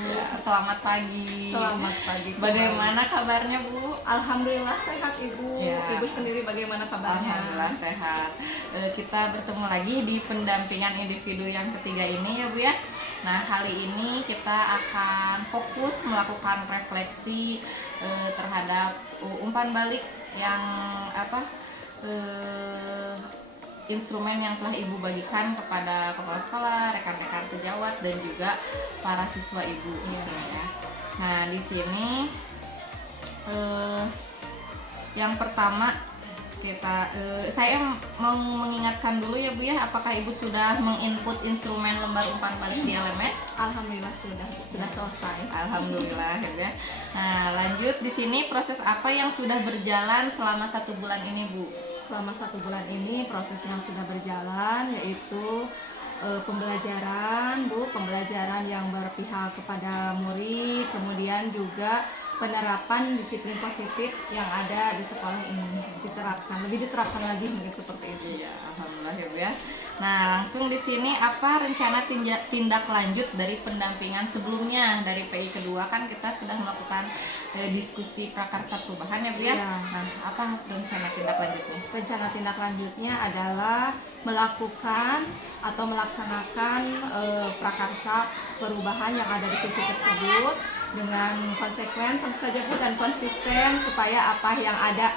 Ya, selamat pagi. Selamat pagi. Bagaimana kabarnya, Bu? Alhamdulillah sehat Ibu. Ya. Ibu sendiri bagaimana kabarnya? Alhamdulillah sehat. Kita bertemu lagi di pendampingan individu yang ketiga ini ya, Bu ya. Nah, kali ini kita akan fokus melakukan refleksi terhadap umpan balik yang instrumen yang telah Ibu bagikan kepada kepala sekolah, rekan-rekan sejawat, dan juga para siswa Ibu di sini ya. Nah, di sini yang pertama saya mau mengingatkan dulu ya Bu ya, apakah Ibu sudah menginput instrumen lembar umpan balik di LMS? Alhamdulillah sudah selesai. Alhamdulillah ya Bu ya. Nah, lanjut di sini proses apa yang sudah berjalan selama 1 bulan ini, Bu? Selama 1 bulan ini proses yang sudah berjalan yaitu pembelajaran yang berpihak kepada murid, kemudian juga penerapan disiplin positif yang ada di sekolah ini lebih diterapkan lagi mungkin seperti itu. Ya, alhamdulillah ya Bu ya. Nah, langsung di sini apa rencana tindak lanjut dari pendampingan sebelumnya dari PI kedua, kan kita sudah melakukan diskusi prakarsa perubahan ya Bu ya. Ya. Nah, apa rencana tindak lanjutnya? Rencana tindak lanjutnya adalah melakukan atau melaksanakan prakarsa perubahan yang ada di visi tersebut dengan konsekuen tentu saja Bu, dan konsisten supaya apa yang ada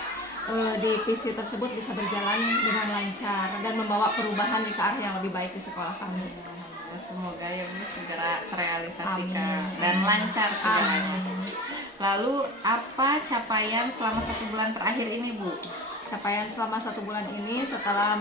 di visi tersebut bisa berjalan dengan lancar dan membawa perubahan ke arah yang lebih baik di sekolah kami. Semoga ya Bu segera terrealisasikan. Amin. Dan lancar segalanya. Lalu apa capaian selama 1 bulan terakhir ini, Bu? Capaian selama 1 bulan ini setelah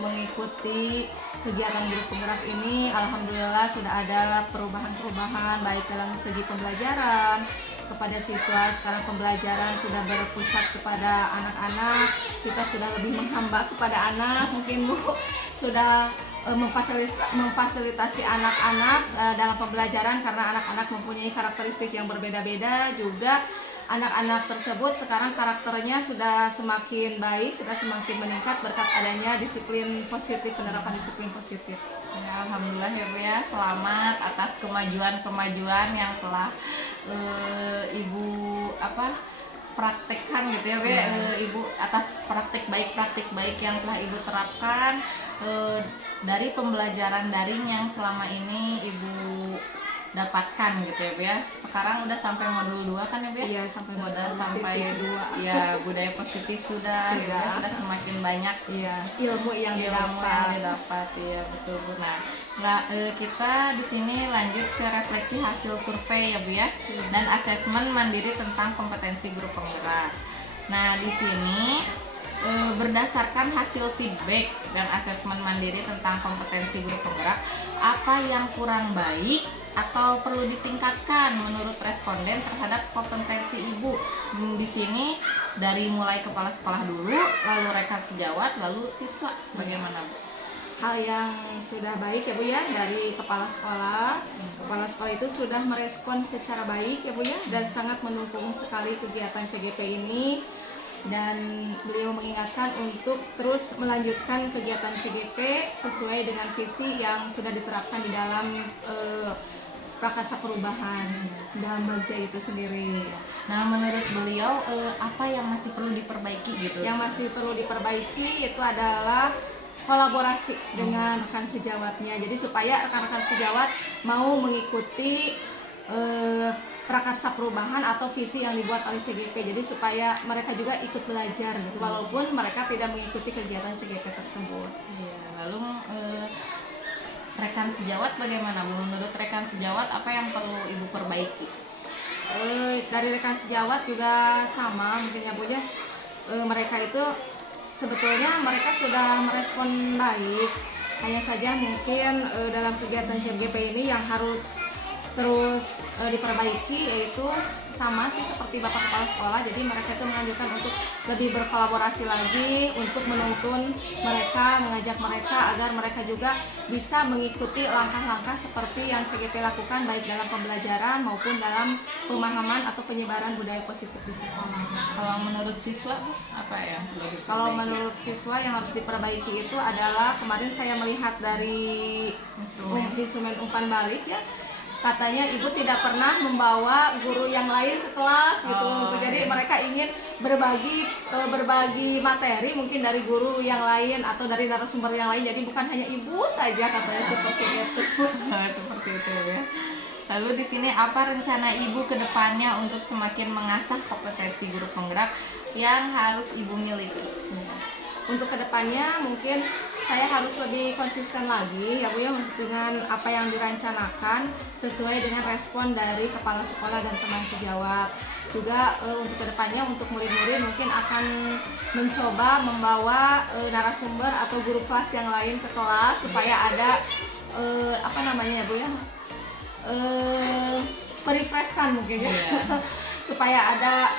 mengikuti kegiatan grup penggerak ini, alhamdulillah sudah ada perubahan-perubahan baik dalam segi pembelajaran kepada siswa. Sekarang pembelajaran sudah berpusat kepada anak-anak, kita sudah lebih menghamba kepada anak, mungkin Bu sudah memfasilitasi anak-anak dalam pembelajaran karena anak-anak mempunyai karakteristik yang berbeda-beda. Juga anak-anak tersebut sekarang karakternya sudah semakin baik, sudah semakin meningkat berkat adanya disiplin positif, penerapan disiplin positif. Ya, alhamdulillah ya Bu ya, selamat atas kemajuan yang telah Ibu praktekkan gitu ya Bu ya. Ibu atas praktik baik yang telah Ibu terapkan dari pembelajaran daring yang selama ini Ibu dapatkan gitu ya Bu ya. Sekarang udah sampai modul 2 kan ya Bu ya? Iya, sampai sampai 2. Ya, budaya positif sudah semakin banyak ilmu yang didapat. Ya, betul Bu. Nah, kita di sini lanjut ke refleksi hasil survei ya Bu ya, dan asesmen mandiri tentang kompetensi guru penggerak. Nah, di sini berdasarkan hasil feedback dan asesmen mandiri tentang kompetensi guru penggerak, apa yang kurang baik atau perlu ditingkatkan menurut responden terhadap kompetensi Ibu? Di sini dari mulai kepala sekolah dulu, lalu rekan sejawat, lalu siswa. Bagaimana Bu? Hal yang sudah baik ya Bu ya dari kepala sekolah. Kepala sekolah itu sudah merespon secara baik ya Bu ya, dan sangat mendukung sekali kegiatan CGP ini, dan beliau mengingatkan untuk terus melanjutkan kegiatan CGP sesuai dengan visi yang sudah diterapkan di dalam prakarsa perubahan dalam bagja itu sendiri. Nah, menurut beliau apa yang masih perlu diperbaiki gitu? Yang masih perlu diperbaiki itu adalah kolaborasi dengan rekan sejawatnya. Jadi supaya rekan-rekan sejawat mau mengikuti prakarsa perubahan atau visi yang dibuat oleh CGP. Jadi supaya mereka juga ikut belajar gitu, walaupun mereka tidak mengikuti kegiatan CGP tersebut. Iya, lalu rekan sejawat bagaimana Bu? Menurut rekan sejawat apa yang perlu Ibu perbaiki? Dari rekan sejawat juga sama mungkin ya Bu ya. Mereka itu sebetulnya mereka sudah merespon baik, hanya saja mungkin dalam kegiatan CGP ini yang harus terus diperbaiki, yaitu sama sih seperti Bapak Kepala Sekolah. Jadi mereka itu menganjurkan untuk lebih berkolaborasi lagi, untuk menuntun mereka, mengajak mereka agar mereka juga bisa mengikuti langkah-langkah seperti yang CGP lakukan baik dalam pembelajaran maupun dalam pemahaman atau penyebaran budaya positif di sekolah. Kalau menurut siswa apa ya? Kalau menurut siswa yang harus diperbaiki itu adalah, kemarin saya melihat dari instrumen umpan balik ya, katanya ibu tidak pernah membawa guru yang lain ke kelas gitu. Jadi mereka ingin berbagi materi mungkin dari guru yang lain atau dari narasumber yang lain. Jadi bukan hanya ibu saja katanya seperti itu. Seperti itu ya. Lalu di sini apa rencana ibu ke depannya untuk semakin mengasah kompetensi guru penggerak yang harus ibu miliki? Untuk kedepannya mungkin saya harus lebih konsisten lagi ya Bu ya dengan apa yang dirancanakan sesuai dengan respon dari kepala sekolah dan teman sejawat. Juga untuk kedepannya untuk murid-murid mungkin akan mencoba membawa narasumber atau guru kelas yang lain ke kelas supaya ada apa namanya ya Bu ya perifreshan mungkin ya supaya ada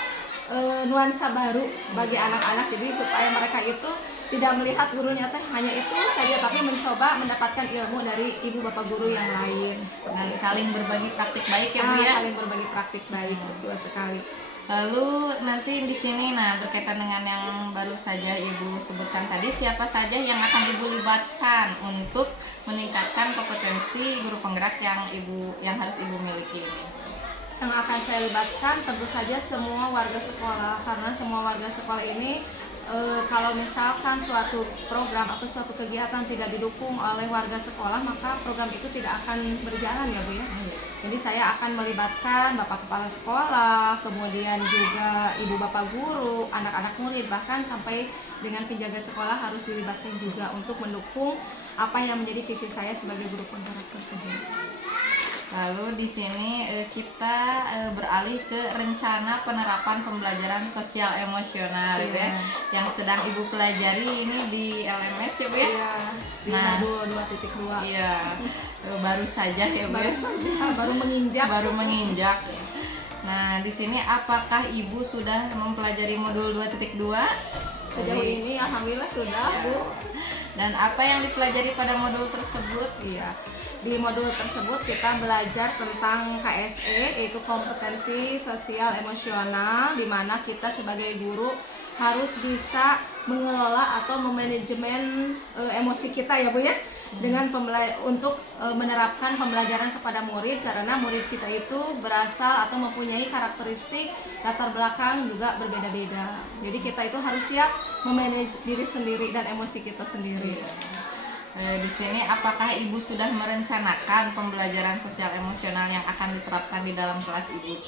nuansa baru bagi anak-anak, jadi supaya mereka itu tidak melihat gurunya teh hanya itu saja tapi mencoba mendapatkan ilmu dari ibu bapak guru yang lain dan saling berbagi praktik baik ya Bu ya. Saling berbagi praktik baik, betul sekali. Lalu nanti di sini berkaitan dengan yang baru saja ibu sebutkan tadi, siapa saja yang akan ibu libatkan untuk meningkatkan kompetensi guru penggerak yang harus ibu miliki ini? Yang akan saya libatkan tentu saja semua warga sekolah, karena semua warga sekolah ini kalau misalkan suatu program atau suatu kegiatan tidak didukung oleh warga sekolah, maka program itu tidak akan berjalan ya Bu ya. Jadi saya akan melibatkan Bapak Kepala Sekolah, kemudian juga Ibu Bapak Guru, anak-anak murid, bahkan sampai dengan penjaga sekolah harus dilibatkan juga untuk mendukung apa yang menjadi visi saya sebagai guru penggerak tersebut. Lalu di sini kita beralih ke rencana penerapan pembelajaran sosial emosional ya, yang sedang ibu pelajari ini di LMS ya Bu ya. Di modul 2.2. Iya. Baru saja ya Bu. Baru menginjak. Nah, di sini apakah ibu sudah mempelajari modul 2.2? Sejauh ini alhamdulillah sudah Bu. Dan apa yang dipelajari pada modul tersebut? Iya. Di modul tersebut kita belajar tentang KSE, yaitu kompetensi sosial emosional, di mana kita sebagai guru harus bisa mengelola atau memanajemen emosi kita ya Bu ya, dengan untuk menerapkan pembelajaran kepada murid, karena murid kita itu berasal atau mempunyai karakteristik latar belakang juga berbeda-beda. Jadi kita itu harus siap memanage diri sendiri dan emosi kita sendiri. Di sini apakah ibu sudah merencanakan pembelajaran sosial emosional yang akan diterapkan di dalam kelas ibu?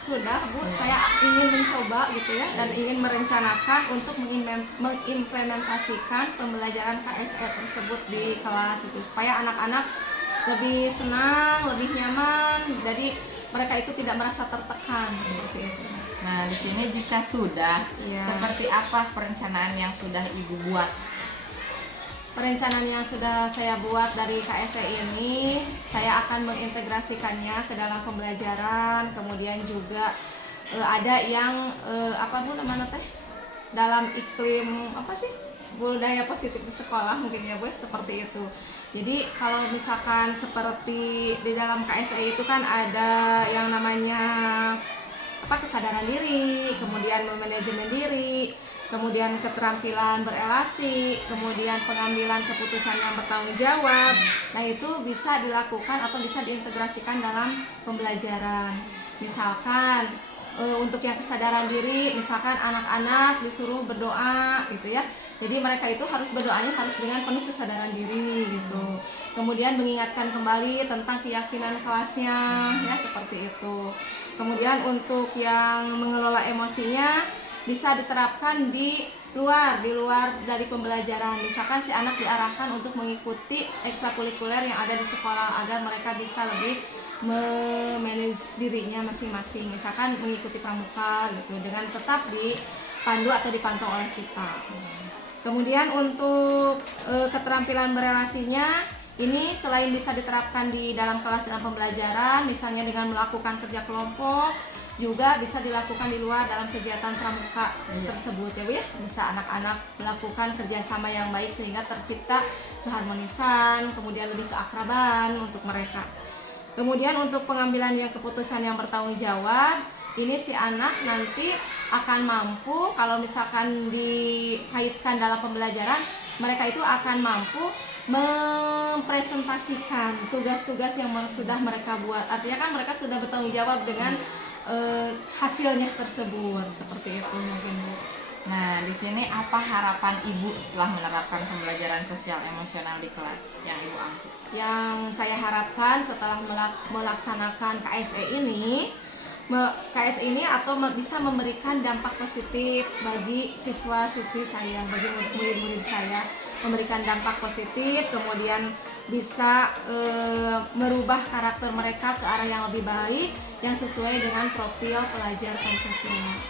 Sudah Bu, saya ingin mencoba gitu ya, dan ingin merencanakan untuk mengimplementasikan pembelajaran KSE tersebut di kelas itu, supaya anak-anak lebih senang, lebih nyaman, jadi mereka itu tidak merasa tertekan seperti itu. Nah, di sini jika sudah, seperti apa perencanaan yang sudah ibu buat? Perencanaan yang sudah saya buat dari KSE ini, saya akan mengintegrasikannya ke dalam pembelajaran. Kemudian juga ada yang apa Bu namanya teh, dalam iklim apa sih, budaya positif di sekolah mungkin ya Bu, seperti itu. Jadi kalau misalkan seperti di dalam KSE itu kan ada yang namanya kesadaran diri, kemudian manajemen diri, kemudian keterampilan berelasi, kemudian pengambilan keputusan yang bertanggung jawab. Nah, itu bisa dilakukan atau bisa diintegrasikan dalam pembelajaran. Misalkan untuk yang kesadaran diri, misalkan anak-anak disuruh berdoa gitu ya. Jadi mereka itu harus berdoanya harus dengan penuh kesadaran diri gitu. Kemudian mengingatkan kembali tentang keyakinan kelasnya ya, seperti itu. Kemudian untuk yang mengelola emosinya bisa diterapkan di luar dari pembelajaran. Misalkan si anak diarahkan untuk mengikuti ekstrakurikuler yang ada di sekolah agar mereka bisa lebih memanage dirinya masing-masing. Misalkan mengikuti pramuka gitu, dengan tetap dipandu atau dipantau oleh kita. Kemudian untuk keterampilan berelasinya, ini selain bisa diterapkan di dalam kelas dalam pembelajaran, misalnya dengan melakukan kerja kelompok, juga bisa dilakukan di luar dalam kegiatan pramuka tersebut ya Bu ya. Bisa anak-anak melakukan kerjasama yang baik sehingga tercipta keharmonisan, kemudian lebih keakraban untuk mereka. Kemudian untuk pengambilan yang keputusan yang bertanggung jawab, ini si anak nanti akan mampu, kalau misalkan dikaitkan dalam pembelajaran, mereka itu akan mampu mempresentasikan tugas-tugas yang sudah mereka buat. Artinya kan mereka sudah bertanggung jawab dengan hasilnya tersebut. Seperti itu mungkin, Bu. Nah, di sini apa harapan Ibu setelah menerapkan pembelajaran sosial emosional di kelas yang Ibu ambil? Yang saya harapkan setelah melaksanakan KSE ini atau bisa memberikan dampak positif bagi siswa-siswi saya, bagi murid-murid saya, memberikan dampak positif, kemudian bisa merubah karakter mereka ke arah yang lebih baik, yang sesuai dengan profil pelajar Pancasila.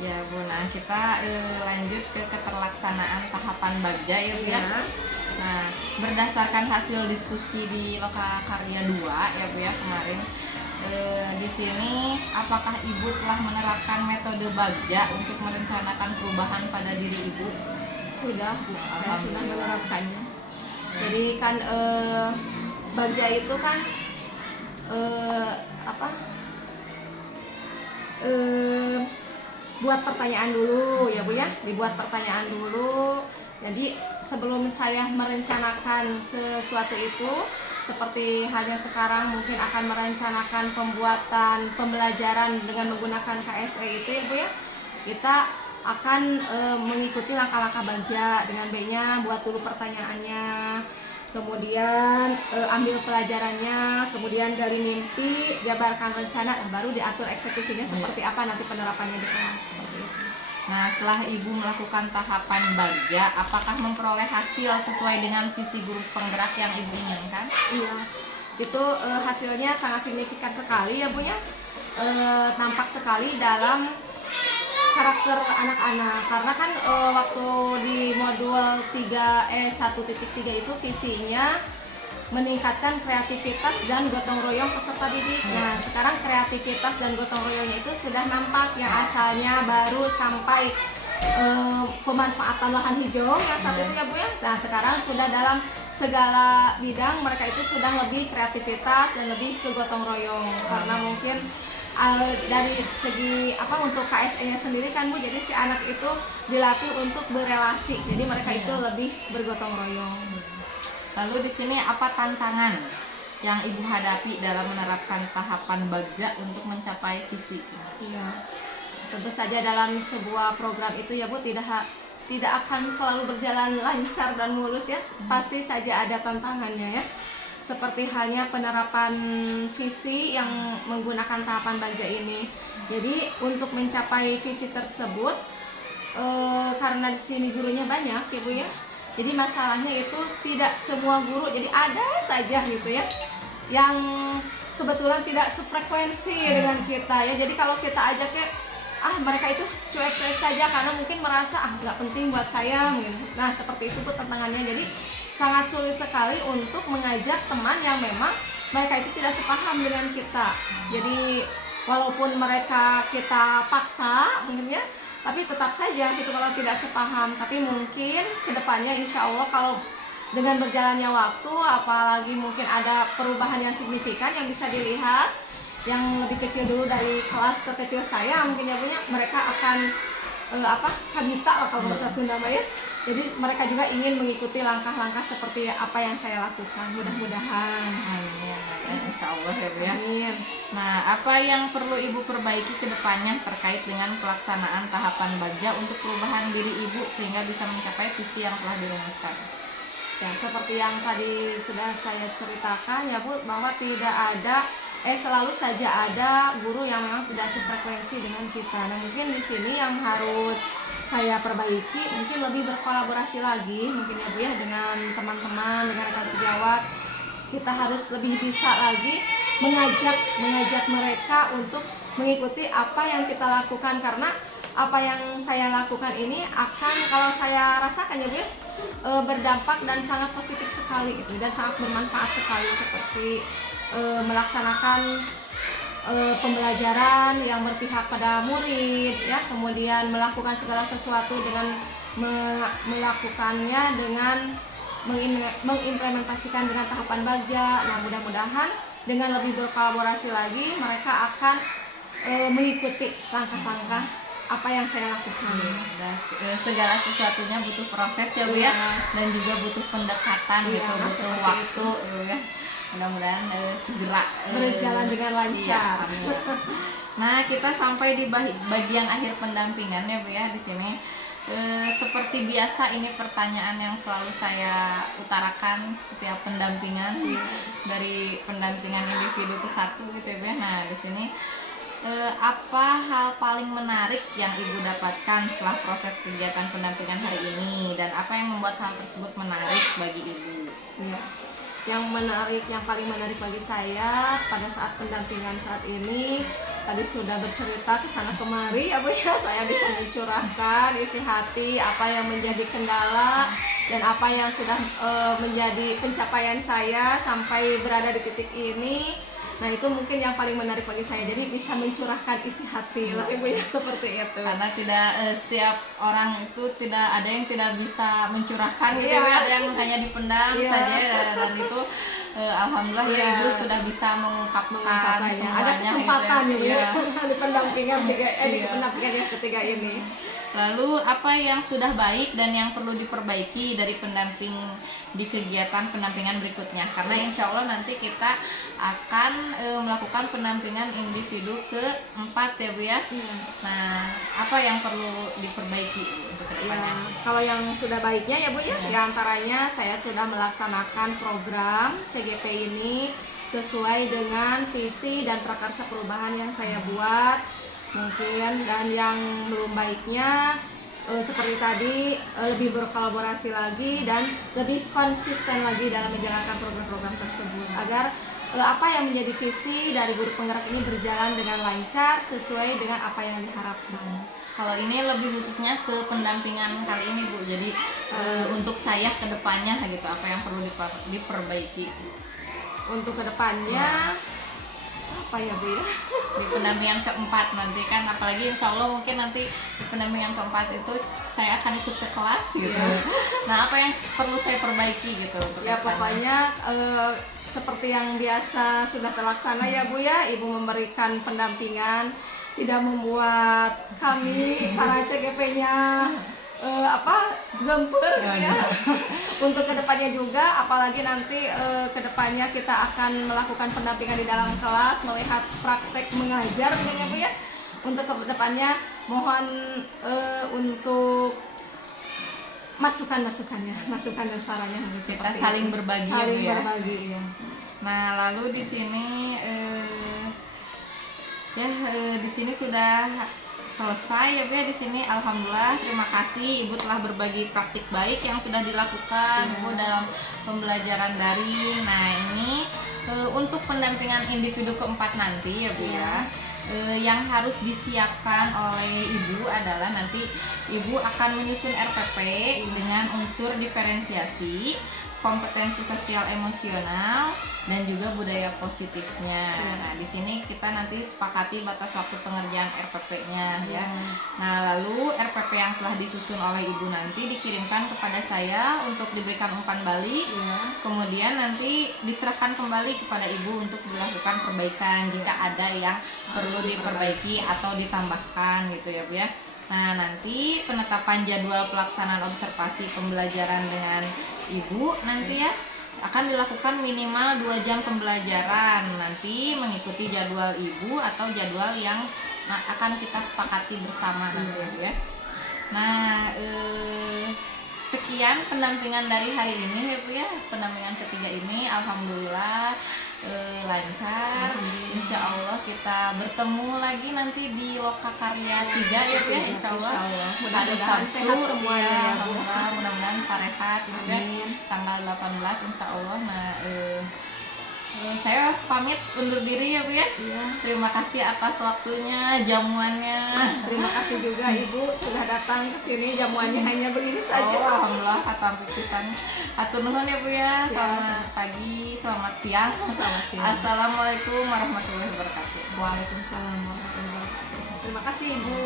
Ya Bu, nah kita lanjut ke keterlaksanaan tahapan Bagja ya Bu ya. Nah, berdasarkan hasil diskusi di Lokakarya 2 ya Bu ya kemarin, di sini apakah Ibu telah menerapkan metode Bagja untuk merencanakan perubahan pada diri Ibu? Sudah, Bu. Saya sudah menerapkannya. Jadi kan Bagja itu kan buat pertanyaan dulu ya Bu ya, dibuat pertanyaan dulu. Jadi sebelum saya merencanakan sesuatu itu, seperti halnya sekarang mungkin akan merencanakan pembuatan pembelajaran dengan menggunakan KSE itu ya Bu ya, kita akan mengikuti langkah-langkah Bagja. Dengan B-nya buat dulu pertanyaannya, kemudian ambil pelajarannya, kemudian dari mimpi jabarkan rencana, baru diatur eksekusinya seperti apa nanti penerapannya di kelas, seperti itu. Nah, setelah Ibu melakukan tahapan Bagja, apakah memperoleh hasil sesuai dengan visi guru penggerak yang Ibu inginkan? Iya, itu hasilnya sangat signifikan sekali ya Bu ya, nampak sekali dalam karakter anak-anak, karena kan waktu di modul 1.3 itu visinya meningkatkan kreativitas dan gotong royong peserta didik. Nah, sekarang kreativitas dan gotong royongnya itu sudah nampak, yang asalnya baru sampai pemanfaatan lahan hijau yang saat itu ya Bu ya. Nah, sekarang sudah dalam segala bidang mereka itu sudah lebih kreativitas dan lebih ke gotong royong, karena mungkin dari segi untuk KSE-nya sendiri kan Bu, jadi si anak itu dilatih untuk berelasi, jadi mereka itu lebih bergotong royong. Lalu di sini apa tantangan yang Ibu hadapi dalam menerapkan tahapan Bagja untuk mencapai visi? Iya, tentu saja dalam sebuah program itu ya Bu, tidak akan selalu berjalan lancar dan mulus ya, pasti saja ada tantangannya ya. Seperti halnya penerapan visi yang menggunakan tahapan Bagja ini. Jadi untuk mencapai visi tersebut, karena di sini gurunya banyak ya Bu ya, jadi masalahnya itu tidak semua guru, jadi ada saja gitu ya yang kebetulan tidak sefrekuensi dengan kita ya. Jadi kalau kita ajaknya mereka itu cuek-cuek saja karena mungkin merasa nggak penting buat saya mungkin. Nah, seperti itu Bu tantangannya. Jadi sangat sulit sekali untuk mengajak teman yang memang mereka itu tidak sepaham dengan kita. Jadi walaupun mereka kita paksa mungkin ya, tapi tetap saja gitu kalau tidak sepaham. Tapi mungkin kedepannya insya Allah kalau dengan berjalannya waktu, apalagi mungkin ada perubahan yang signifikan yang bisa dilihat, yang lebih kecil dulu dari kelas terkecil saya mungkin ya punya, mereka akan kabita lah kalau bahasa Sunda ya. Jadi mereka juga ingin mengikuti langkah-langkah seperti apa yang saya lakukan. Mudah-mudahan. Amin. Insya Allah ya Bu ya. Amin. Nah, apa yang perlu Ibu perbaiki ke depannya terkait dengan pelaksanaan tahapan Bagja untuk perubahan diri Ibu sehingga bisa mencapai visi yang telah dirumuskan? Ya, seperti yang tadi sudah saya ceritakan ya Bu, bahwa selalu saja ada guru yang memang tidak sefrekuensi dengan kita. Nah, mungkin di sini yang harus saya perbaiki, mungkin lebih berkolaborasi lagi mungkin ya Bu ya dengan teman-teman, dengan rekan sejawat. Kita harus lebih bisa lagi mengajak mereka untuk mengikuti apa yang kita lakukan, karena apa yang saya lakukan ini akan, kalau saya rasakan ya Bu ya, berdampak dan sangat positif sekali gitu, dan sangat bermanfaat sekali, seperti melaksanakan pembelajaran yang berpihak pada murid ya, kemudian melakukan segala sesuatu dengan melakukannya dengan mengimplementasikan dengan tahapan Bagja. Nah, mudah-mudahan dengan lebih berkolaborasi lagi mereka akan mengikuti langkah-langkah apa yang saya lakukan. Segala sesuatunya butuh proses ya Bu ya, dan juga butuh pendekatan gitu, butuh waktu ya. Mudah-mudahan segera berjalan dengan lancar. Iya, nah, kita sampai di bagian akhir pendampingan ya Bu ya di sini. Seperti biasa ini pertanyaan yang selalu saya utarakan setiap pendampingan dari pendampingan individu ke satu gitu ya Bu ya. Nah, di sini apa hal paling menarik yang Ibu dapatkan setelah proses kegiatan pendampingan hari ini, dan apa yang membuat hal tersebut menarik bagi Ibu? Ya. Yang paling menarik bagi saya pada saat pendampingan saat ini, tadi sudah bercerita ke sana kemari ya Bu ya, saya bisa mencurahkan isi hati apa yang menjadi kendala dan apa yang sudah menjadi pencapaian saya sampai berada di titik ini. Nah, itu mungkin yang paling menarik bagi saya, jadi bisa mencurahkan isi hati lah Ibu ya, seperti itu. Karena tidak setiap orang itu tidak ada yang tidak bisa mencurahkan gitu ya, ada yang hanya dipendam saja, dan itu alhamdulillah ya Ibu sudah bisa mengungkapkan semuanya. Ada kesempatan gitu ya. di pendampingan di pendampingan yang ketiga ini. Lalu apa yang sudah baik dan yang perlu diperbaiki dari pendamping di kegiatan pendampingan berikutnya, karena insya Allah nanti kita akan melakukan pendampingan individu ke-4 ya Bu ya. Nah, apa yang perlu diperbaiki Bu untuk kedepannya? Kalau yang sudah baiknya ya Bu ya, diantaranya saya sudah melaksanakan program CGP ini sesuai dengan visi dan prakarsa perubahan yang saya buat mungkin, dan yang belum baiknya seperti tadi lebih berkolaborasi lagi dan lebih konsisten lagi dalam menjalankan program-program tersebut agar apa yang menjadi visi dari guru penggerak ini berjalan dengan lancar sesuai dengan apa yang diharapkan. Kalau ini lebih khususnya ke pendampingan kali ini Bu, jadi untuk saya ke depannya gitu, apa yang perlu diperbaiki untuk kedepannya apa ya Bu ya? Di pendampingan ke-4 nanti kan, apalagi insya Allah mungkin nanti di pendampingan ke-4 itu saya akan ikut ke kelas gitu. Nah, apa yang perlu saya perbaiki gitu untuk ya depannya? Pokoknya seperti yang biasa sudah terlaksana ya Bu ya, Ibu memberikan pendampingan, tidak membuat kami para CGP-nya gempur ya. Untuk kedepannya juga, apalagi nanti kedepannya kita akan melakukan pendampingan di dalam kelas, melihat praktek mengajar ya Bu ya. Untuk kedepannya mohon untuk masukan dan sarannya kita saling berbagi ya Bu ya. Ya. Nah, lalu di sini di sini sudah selesai ya Bu ya. Di sini alhamdulillah, terima kasih Ibu telah berbagi praktik baik yang sudah dilakukan Bu dalam pembelajaran daring. Nah, ini untuk pendampingan individu ke-4 nanti ya Bu ya. Yang harus disiapkan oleh Ibu adalah nanti Ibu akan menyusun RPP dengan unsur diferensiasi, kompetensi sosial emosional, dan juga budaya positifnya. Nah, di sini kita nanti sepakati batas waktu pengerjaan RPP-nya ya. Nah, lalu RPP yang telah disusun oleh Ibu nanti dikirimkan kepada saya untuk diberikan umpan balik. Kemudian nanti diserahkan kembali kepada Ibu untuk dilakukan perbaikan jika ada yang perlu diperbaiki atau ditambahkan gitu ya Bu ya. Nah, nanti penetapan jadwal pelaksanaan observasi pembelajaran dengan Ibu nanti ya akan dilakukan minimal 2 jam pembelajaran, nanti mengikuti jadwal Ibu atau jadwal yang akan kita sepakati bersama nanti ya. Nah, sekian pendampingan dari hari ini ya Bu ya. Pendampingan ketiga ini alhamdulillah lancar. Insya Allah kita bertemu lagi nanti di Lokakarya 3 ya Bu ya, insya Allah. Mudah-mudahan sehat semuanya ya Bu. Mudah-mudahan sehat gitu ya. Tanggal 18 insya Allah. Nah, saya pamit undur diri ya Bu ya. Terima kasih atas waktunya, jamuannya. Terima kasih juga Ibu sudah datang ke sini, jamuannya hanya begini saja. Alhamdulillah, kata pisan. Atur nuhun ya Bu ya. Selamat pagi, selamat siang. Assalamualaikum warahmatullahi wabarakatuh. Waalaikumsalam warahmatullahi wabarakatuh. Terima kasih Ibu.